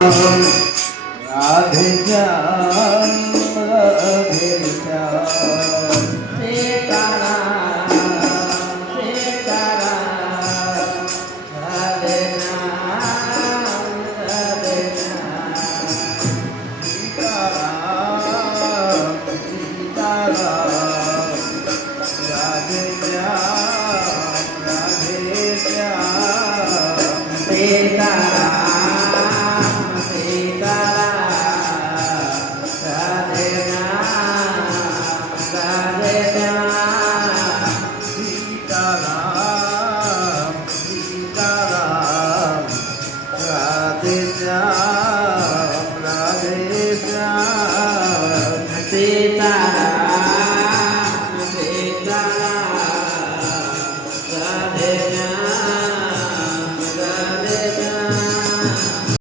રાધે શ્યામ રાધે શ્યામ સીતારામ સીતારામ રાધે રામ રાધે રામ સીતારામ સીતારામ રાધે શ્યામ રાધે શ્યામ સીતારામ સીતારામ રાધે રામ રાધે રામ સીતારામ સીતારામ રાધે શ્યામ